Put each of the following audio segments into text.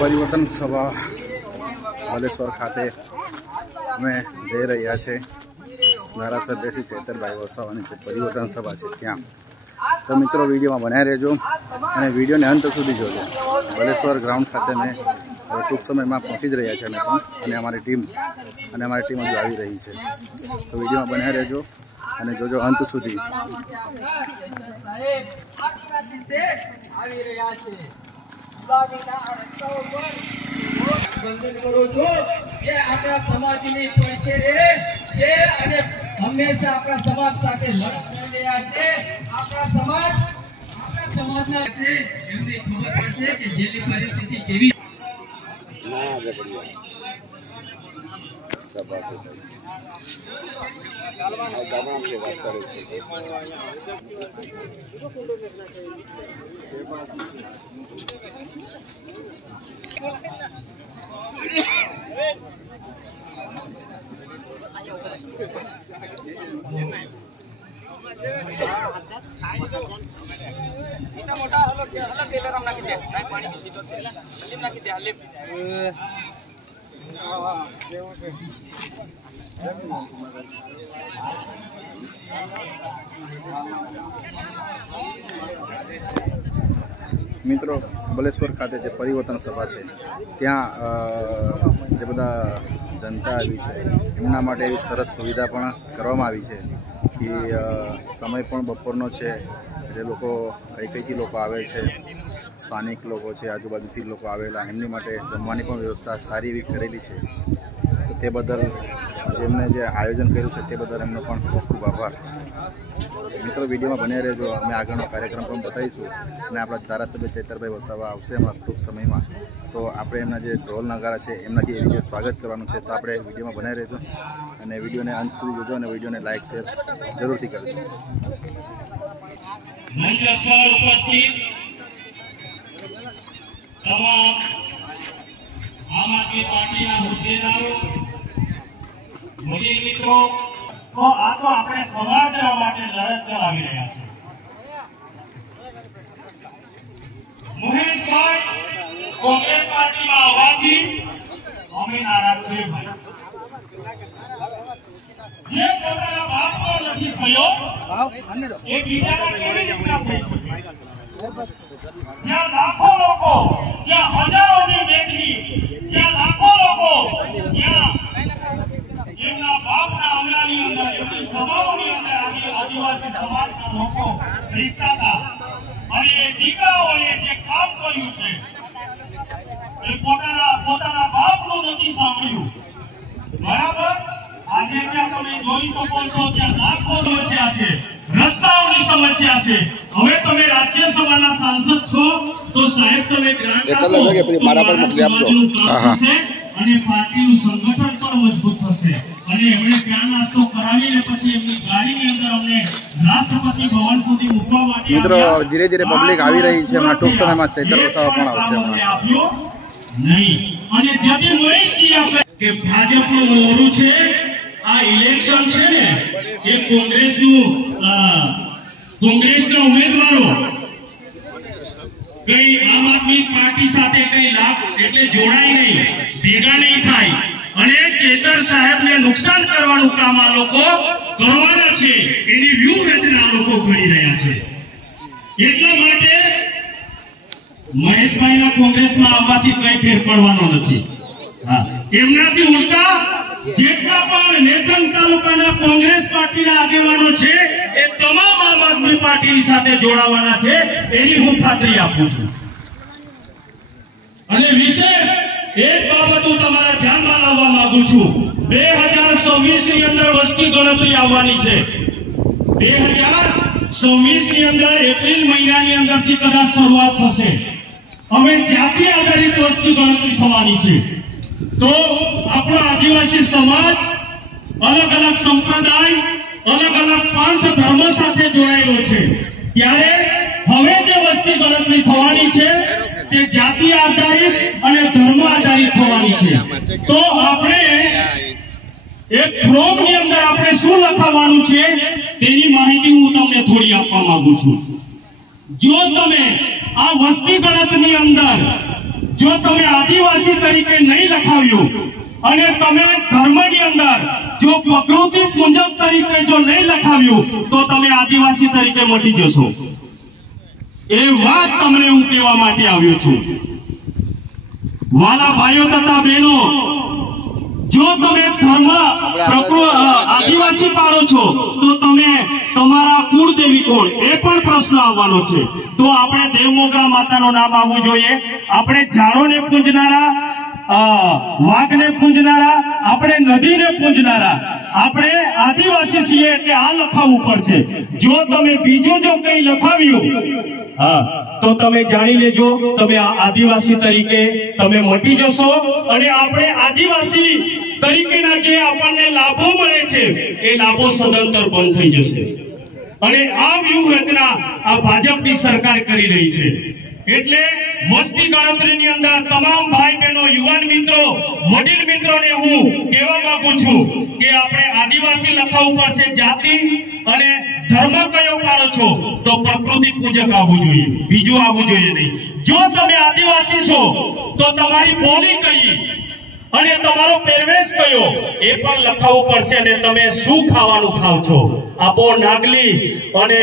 परिवर्तन सभा बालेश्वर खाते में जई रह्या छे। धारासभ्य श्री चैतरभाई वसावानी जे परिवर्तन सभा है त्या तो मित्रों विडियो में बनाए रहो और विडियो ने अंत सुधी जोजो। बालेश्वर ग्राउंड खाते में टूंक समय में पहुँची ज रहा है अमे अमारी टीम हजू आई रही है। तो विडियो में बनाए रहो और जोजो अंत सुधी। हमेशा अपना समाज साथे लड़ રહ્યા છે। આપણા સમાજના એમને ખબર પડશે કે જેની પરિસ્થિતિ કેવી ના આવે બઢિયા સભા તો ચાલવાનું ગામમાં કે વાત કરે છે। मोटा हलो टेलर हम नाखी दे काय पानी की तो छे अंतिम नाखी दे हले मित्रों बालेश्वर खाते जो परिवर्तन सभा है त्या जे बधा जनता आई है एमना माटे एवी सरस सुविधा पण करवामां आवी छे कि समय पण बपोरनो छे એટલે લોકો કઈ કઈથી લોકો આવે છે સ્થાનિક લોકો છે આજુબાજુથી લોકો આવેલા એમની માટે જમવાની પણ વ્યવસ્થા સારી એવી કરેલી છે। તો તે બદલ જેમને જે આયોજન કર્યું છે તે બદલ એમનો પણ ખૂબ ખૂબ આભાર। મિત્રો વિડીયોમાં બન્યા રહેજો, અમે આગળનો કાર્યક્રમ પણ બતાવીશું અને આપણા ધારાસભ્ય ચૈતરભાઈ વસાવા આવશે હમણાં ટૂંક સમયમાં। તો આપણે એમના જે ઢોલ નગારા છે એમનાથી એવી રીતે સ્વાગત કરવાનું છે। તો આપણે વિડીયોમાં બન્યા રહેજો અને વિડીયોને અંત સુધી જોજો અને વિડીયોને લાઇક શેર જરૂરથી કરજો। मंच पर उपस्थित तमाम आम आदमी पार्टी होद्देदारों मोदी मित्रों तो आ तो अपने समाज माटे लड़त चलावी रह्या छे। महेश भाई कांग्रेस पार्टी में आववाथी अमे नाराज छे भाई। जे पोताना बापनो नथी थयो ए बीजाना केवी રીતના થઈ શકે? જ્યાં લાખો લોકો, જ્યાં હજારોની મેદની, જ્યાં લાખો લોકો, જ્યાં એમના બાપના આંગણાની અંદર, એમની સભાઓની અંદર આદિવાસી સમાજના લોકો બેસતા હતા અને એ દીકરાઓએ જે કામ કર્યું છે એ પોતાના બાપનું નથી સાંભળ્યું, બરાબર? આજે ત્યાં તમે જોઈ શકો છો ત્યાં લાખો સમસ્યા છે, રસ્તાઓની સમસ્યા છે। હવે તમે રાજ્યસભાના સાંસદ છો તો સાહેબ તમે ગ્રાન્ટ આપો મારા પર મોકલી આપજો અને પાર્ટીનું સંગઠન પણ મજબૂત થશે। અને એમણે ત્યાં નાસ્તો કરાવીને પછી એમની ગાડીની અંદર અમને રાષ્ટ્રપતિ ભવન સુધી મૂકવા માટે મિત્રો ધીરે ધીરે પબ્લિક આવી રહી છે। હમણાં ટૂંક સમયમાં ચૈતર વસાવા પણ આવશે નહીં। અને ત્યાંથી માહિતી આપે કે ભાજપનું મોરું છે આ ઇલેક્શન છે ને એ કોંગ્રેસના ઉમેદવારો કઈ આમ આદમી પાર્ટી સાથે કઈ લાભ એટલે જોડાય નહીં, ભેગા નહીં થાય અને ચેતર સાહેબને નુકસાન કરવાનું કામ આ લોકો કરવાના છે। એની વ્યૂહરચના આ લોકો કરી રહ્યા છે। એટલા માટે મહેશભાઈના કોંગ્રેસમાં આવવાથી કઈ ફેર પડવાનો નથી। હા, એમનાથી ઉલટા જેટલા પણ નેતન તાલુકાના કોંગ્રેસ પાર્ટીના આગેવાનો છે એ તમામ આમ આદમી પાર્ટીની સાથે જોડાવાના છે, એની હું ખાતરી આપું છું। અને વિશેષ એક બાબત હું તમારા ધ્યાનમાં લાવવા માંગુ છું। 2026 ની અંદર વસ્તી ગણતરી આવવાની છે। 2026 ની અંદર એપ્રિલ મહિનાની અંદરથી કદાચ શરૂઆત થશે। હવે જાતિ આધારિત વસ્તી ગણતરી થવાની છે। तो अपना आदिवासी समाज अलग अलग संप्रदाय अलग अलग पंथ धर्म साथे जोड़ायेलो छे त्यारे हवे जे वस्ती गणतरी थवानी छे ते जाति आधारित अने धर्म आधारित थवानी छे। तो आपणे एक फॉर्म ની અંદર આપણે શું લખવાનું છે તેની માહિતી હું તમને થોડી આપવા માંગુ છું। જો તમે આ વસ્તી ગણતરીની અંદર જો તમે આદિવાસી તરીકે નહીં લખાવ્યું અને તમે ધર્મની અંદર જો પ્રકૃતિ પૂજક તરીકે જો નહીં લખાવ્યું તો તમે આદિવાસી તરીકે મટી જશો. એ વાત તમને હું કહેવા માટે આવ્યો છું. વાલા ભાઈઓ તથા બહેનો, જો તમે ધર્મ આદિવાસી પાડો છો તો તમે તમારા કુળદેવી કોણ એ પણ પ્રશ્ન આવવાનો છે. તો આપણે દેવમોગરા માતાનું નામ આવવું જોઈએ. આપણે ઝાડોને પૂજનારા, વાઘને પૂજનારા, આપણે નદીને પૂજનારા, આપણે આદિવાસી છીએ એટલે આ લખાવવું પડશે. જો તમે બીજું જો કંઈ લખાવ્યું તો તમે જાણી લેજો તમે આદિવાસી તરીકે તમે મટી જશો. અને આપણે આદિવાસી તરીકેના જે આપણને લાભો મળે છે એ લાભો સદંતર બંધ થઈ જશે. અને આ વ્યૂહરચના આ ભાજપની સરકાર કરી રહી છે. એટલે વસ્તી ગણતરીની અંદર તમામ ભાઈ બહેનો, યુવાન મિત્રો, વડીલ મિત્રોને હું કહેવા માંગુ છું કે આપણે આદિવાસી લખાવવું પડશે. જાતિ અને ધર્મ કયો પાડો છો તો પ્રકૃતિ પૂજક આવવું જોઈએ, બીજું આવવું જોઈએ નહીં. જો તમે આદિવાસી છો તો તમારી બોલી કઈ અને તમારો પહેરવેશ કયો એ પણ લખાવવું પડશે. અને તમે શું ખાવાનું ખાવ છો, આપો નાગલી અને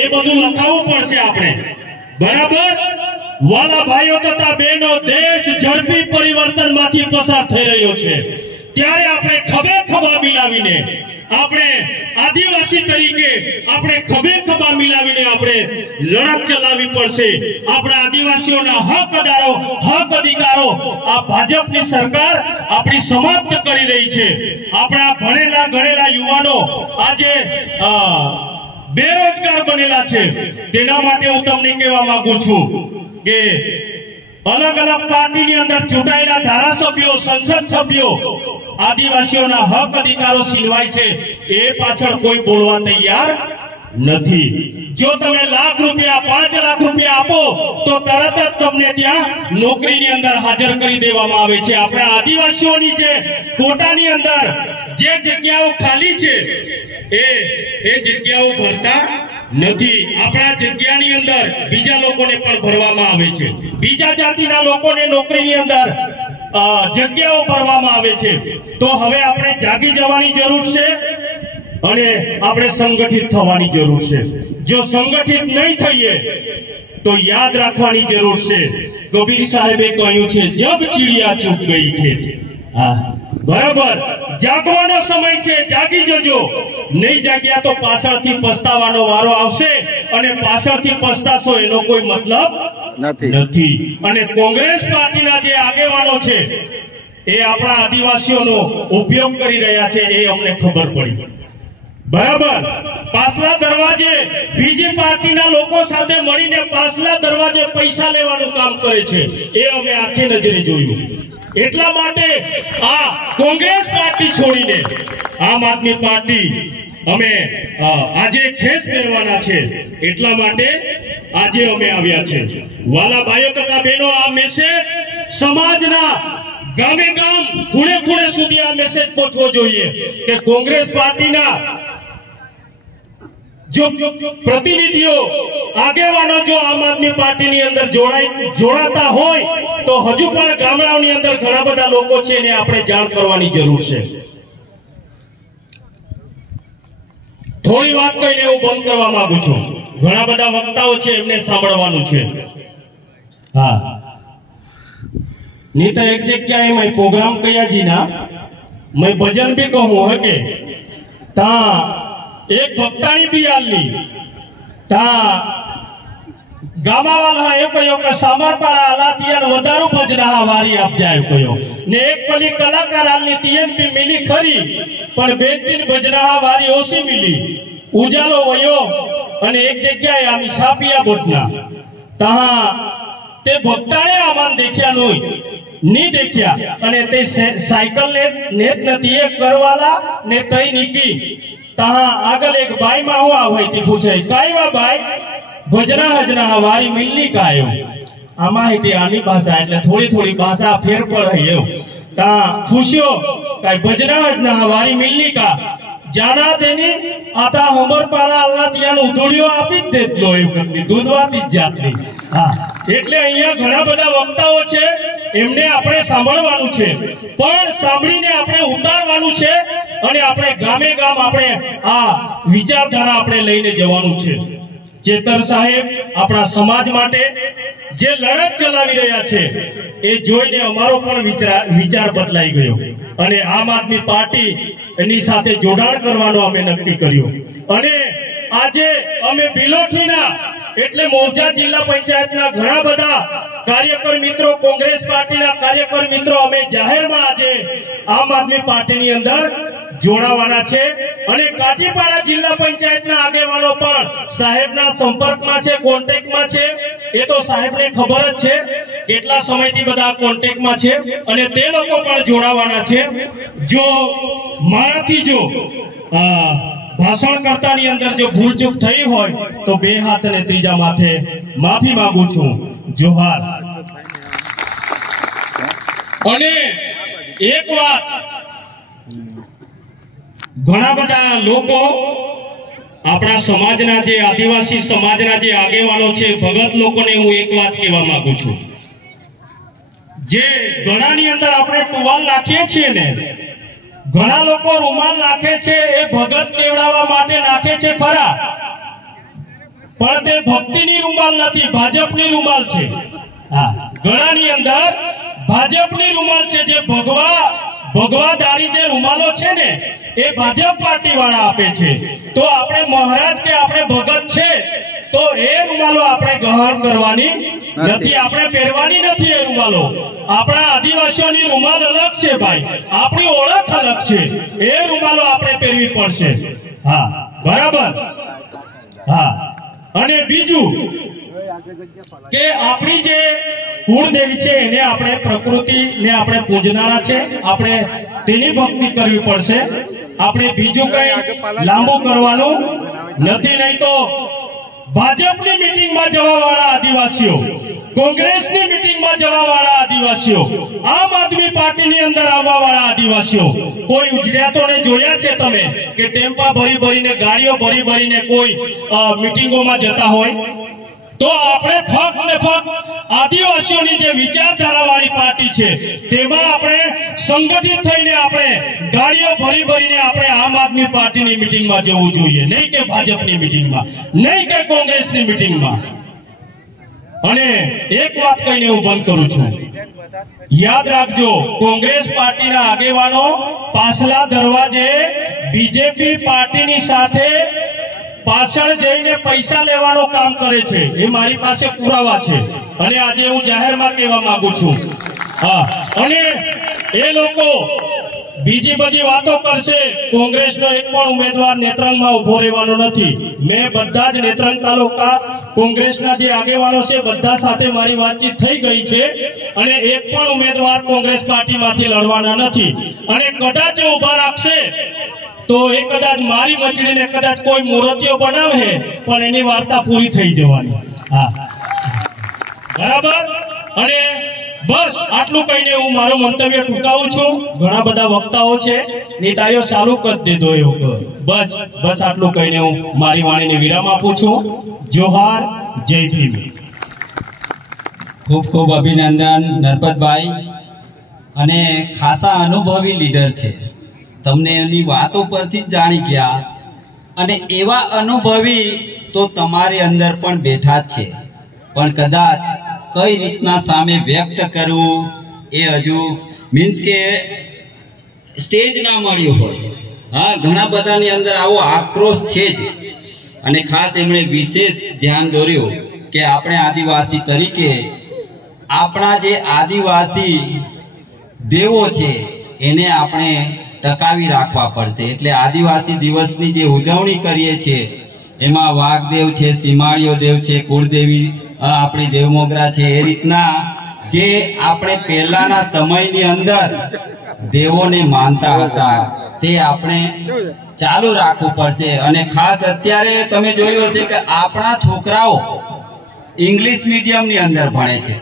એ બધું લખાવવું પડશે આપણે. બરાબર? વાલા ભાઈઓ તથા બહેનો, દેશ ઝડપી પરિવર્તનમાંથી પસાર થઈ રહ્યો છે. ત્યારે આપણે ખભે ખભા મિલાવીને આપણે આદિવાસી તરીકે આપણે ખભે ખભા મિલાવીને આપણે લડત ચલાવવી પડશે. આપણા આદિવાસીઓના હક અધિકારો આ ભાજપની સરકાર આપણી સમાપ્ત કરી રહી છે. આપણા ભણેલા ગણેલા યુવાનો આજે બેરોજગાર બનેલા છે. તેના માટે હું તમને કહેવા માંગુ છું કે અલગ અલગ પાર્ટીની અંદર ચૂંટાયેલા ધારાસભ્યો, સંસદ સભ્યો આદિવાસીઓના હક અધિકારો છીનવાય છે એ પાછળ કોઈ બોલવા તૈયાર નથી. જો તમે લાખ રૂપિયા, 5 લાખ રૂપિયા આપો તો તરત જ તમને ત્યાં નોકરીની અંદર હાજર કરી દેવામાં આવે છે. આપણા આદિવાસીઓની જે કોટાની અંદર જે જગ્યાઓ ખાલી છે એ જગ્યાઓ ભરતા નથી. આપણા જગ્યાની અંદર બીજા લોકોને પણ ભરવામાં આવે છે. બીજા જાતિના લોકોને નોકરીની અંદર જગ્યાઓ ભરવામાં આવે છે. તો હવે આપણે જાગી જવાની જરૂર છે અને આપણે સંગઠિત થવાની જરૂર છે. જો સંગઠિત નહીં થઈએ તો યાદ રાખવાની જરૂર છે. કબીર સાહેબે કહ્યું છે, જબ ચીડિયા ચૂક ગઈ ખેત. બરાબર, જાગવાનો સમય છે, જાગી જજો. નહીં જાગ્યા તો પાછળથી પસ્તાવાનો વારો આવશે અને પાછળથી પસ્તાશો એનો કોઈ મતલબ નથી. અને કોંગ્રેસ પાર્ટીના જે આગેવાનો છે એ આપણા આદિવાસીઓનો ઉપયોગ કરી રહ્યા છે એ અમને ખબર પડી. બરાબર, પાછલા દરવાજે બીજી પાર્ટીના લોકો સાથે મળીને પાછલા દરવાજે પૈસા લેવાનું કામ કરે છે એ અમે આખી નજરે જોયું. એટલા માટે આ કોંગ્રેસ પાર્ટી છોડીને આમ આદમી પાર્ટી અમે આજે ખેસ પહેરવાના છે. એટલા માટે આજે અમે આવ્યા છે. વાલા ભાઈઓ તથા બહેનો, આ મેસેજ સમાજના ગામે ગામ, ખૂણે ખૂણે સુધી આ મેસેજ પહોંચવો જોઈએ કે કોંગ્રેસ પાર્ટીના જો પ્રતિનિધિઓ, આગેવાનો જો આમ આદમી પાર્ટીની અંદર જોડાતા હોય તો હજુ પણ ગામડાઓની અંદર ઘણા બધા લોકો છે એને આપણે જાણ કરવાની જરૂર છે. થોડી વાત કહીને હું બંધ કરવા માંગુ છું. ઘણા બધા વક્તાઓ છે એમને સાંભળવાનું છે. હા, નહીં તો એક જગ્યાએ મેં પ્રોગ્રામ કયા જી ના મેં ભજન भी कहूं હકે તા એક ભક્તાણી બી આલી તા ગામાવાલા એ કયો કે સામરપાડા આલાતિયન વધારો ભજના વારી આપ જાય કયો ને એક પલી કલાકાર આલની તિયન બી મિલી ખરી પણ બે ત્રણ ભજના વારી ઓછી મિલી. ઉજાલો વયો અને એક જગ્યાએ આમી છાપિયા બોટના તા તે ભક્તાણે આમાં દેખ્યા નહીં દેખ્યા અને તે સાયકલ ને નેત નથી એક કરવાલા ને તઈ નીકી તા આગળ એક ભાઈ માં હું આવતી પૂછે કાયવા ભાઈ ભજના હજના વારી મિલની કાયો. આમાં હતી આની ભાષા એટલે થોડી થોડી ભાષા ફેર પડે એવું તા પૂછ્યો કાઈ ભજના હજના વારી મિલની કા જાના તેની આતા હમરપાડા આલના ત્યાં ઉધોડીઓ આપી જ દેતલો એ વખતની દૂધવાતી જ જાતની. હા, એટલે અહીંયા ઘણા બધા વક્તાઓ છે, એમને આપણે સાંભળવાનું છે, પણ સાંભળીને આપણે ઉતારવાનું છે અને આપણે ગામે ગામ આપણે આ વિચારધારા આપણે લઈને જવાનું છે. ચેતર સાહેબ આપણા સમાજ માટે જે લડત ચલાવી રહ્યા છે એ જોઈને અમારો પણ વિચાર બદલાઈ ગયો અને આમ આદમી પાર્ટી એની સાથે જોડાણ કરવાનો અમે નક્કી કર્યું. અને આજે અમે બિલોઠીના એટલે મૌજા જિલ્લા પંચાયતના ઘણા બધા કાર્યકર મિત્રો, કોંગ્રેસ પાર્ટીના કાર્યકર મિત્રો અમે જાહેરમાં આજે આમ આદમી પાર્ટીની અંદર જોડાવાના છે. અને કાઠીપાડા જિલ્લા પંચાયતના આગેવાનો પણ સાહેબના સંપર્કમાં છે, કોન્ટેક્ટમાં છે. એ તો સાહેબને ખબર જ છે કેટલા સમયથી બધા કોન્ટેક્ટમાં છે અને તે લોકો પણ જોડાવાના છે. જો મારાથી જો ભાષણ કરતાની અંદર જો ભૂલચૂક થઈ હોય તો બે હાથ અને ત્રીજા માથે માફી માંગુ છું. જોહાર. અને એક વાત, ઘણા બધા લોકો આપણા સમાજના જે આદિવાસી સમાજના જે આગેવાનો છે, ભગત લોકોને હું એક વાત કહેવા માંગુ છું. જે ગળાની અંદર આપણે ટુવાલ નાખીએ છીએ ને, ઘણા લોકો રૂમાલ નાખે છે, એ ભગત કેવડાવવા માટે નાખે છે ખરા, પણ તે ભક્તિની રૂમાલ નથી, ભાજપની રૂમાલ છે. હા, ગળાની અંદર ભાજપની રૂમાલ છે. જે ભગવાદારી જે રૂમાલો છે ને એ ભાજપ પાર્ટી વાળા આપે છે. તો આપણે મહારાજ કે આપણે ભગત છે તો એ રૂમાલો આપણે ગ્રહણ કરવાની નથી, આપણે પહેરવાની નથી. એ રૂમાલો આપણા આદિવાસીઓની રૂમાલ અલગ છે ભાઈ, આપણી ઓળખ અલગ છે. એ રૂમાલો આપણે પહેરવી પડશે. હા, બરાબર. હા, અને બીજું કે આપણી જે કુળદેવી છે એને આપણે પ્રકૃતિને આપણે પૂજનારા છે, આપણે તેની ભક્તિ કરવી પડશે. આપણે બીજું કઈ લાંબુ કરવાનું નથી. નહીં તો ભાજપની મીટિંગમાં જવા વાળા આદિવાસીઓ, કોંગ્રેસની મીટિંગમાં જવા વાળા આદિવાસીઓ, આમ આદમી પાર્ટીની અંદર આવવા વાળા આદિવાસીઓ, કોઈ ઉજળ્યાતોને જોયા છે તમે કે ટેમ્પા ભરી ભરીને, ગાડીઓ ભરી ભરીને કોઈ મીટિંગોમાં જતા હોય? તો આપણે ફક્ત ને ફક્ત આદિવાસીઓની જે વિચારધારા વાળી પાર્ટી છે તેમાં આપણે સંગઠિત થઈને આપણે ગાડીઓ ભરી ભરીને આપણે આમ આદમી પાર્ટીની મીટિંગમાં જવું જોઈએ, નહીં કે ભાજપની મીટિંગમાં, નહીં કે કોંગ્રેસની મીટિંગમાં. અને એક વાત કહીને હું બંધ કરું છું, યાદ રાખજો, કોંગ્રેસ પાર્ટીના આગેવાનો પાછલા દરવાજે બીજેપી પાર્ટીની સાથે પાછળ જઈને પૈસા લેવાનું કામ કરે છે. એ મારી પાસે પુરાવા છે અને આજે હું જાહેરમાં કહેવા માંગુ છું. હા, અને એ લોકો બીજી બધી વાતો કરશે. કોંગ્રેસનો એક પણ ઉમેદવાર નેત્રંગમાં ઉભો રહેવાનો નથી. મેં બધા જ નેત્રંગ તાલુકા કોંગ્રેસના જે આગેવાનો છે બધા સાથે મારી વાતચીત થઈ ગઈ છે અને એક પણ ઉમેદવાર કોંગ્રેસ પાર્ટીમાંથી લડવાના નથી. અને કદાચ ઉભા રાખશે તો એ કદાચ મારી મચડીને કદાચ કોઈ મૂર્તિઓ બનાવે પણ એની વાર્તા પૂરી થઈ જવાની. હા, બરાબર. અને બસ આટલું કહીને હું મારું મંતવ્ય ટૂંકાવું છું. ઘણા બધા વક્તાઓ છે, નીટાઈઓ ચાલુ કરી દીધો એવું. બસ આટલું કહીને હું મારી વાણીને વિરામ આપું છું. જોહાર, જય ભીમ. ખૂબ ખૂબ અભિનંદન નરપતભાઈ, અને ખાસા અનુભવી લીડર છે. તમને એની વાતો પરથી જ જાણી ગયા, અને એવા અનુભવી તો તમારી અંદર પણ બેઠા જ છે, પણ કદાચ કઈ રીતના સામે વ્યક્ત કરવું એ હજુ મીન્સ કે સ્ટેજ ના મળ્યું હોય. હા, ઘણા બધાની અંદર આવો આક્રોશ છે જ. અને ખાસ એમણે વિશેષ ધ્યાન દોર્યું કે આપણે આદિવાસી તરીકે આપણા જે આદિવાસી દેવો છે એને આપણે ટકાવી રાખવા પડશે. એટલે આદિવાસી દિવસની જે ઉજવણી કરીએ છીએ એમાં વાઘદેવ છે, સીમાળીઓ દેવ છે, કુળદેવી આપણી દેવમોગરા છે, એ રીતના જે આપણે પહેલાના સમયની અંદર દેવોને માનતા હતા તે આપણે ચાલુ રાખવું પડશે. અને ખાસ અત્યારે તમે જોયું હશે કે આપણા છોકરાઓ ઇંગ્લિશ મીડિયમની અંદર ભણે છે.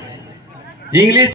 ઇંગ્લિશ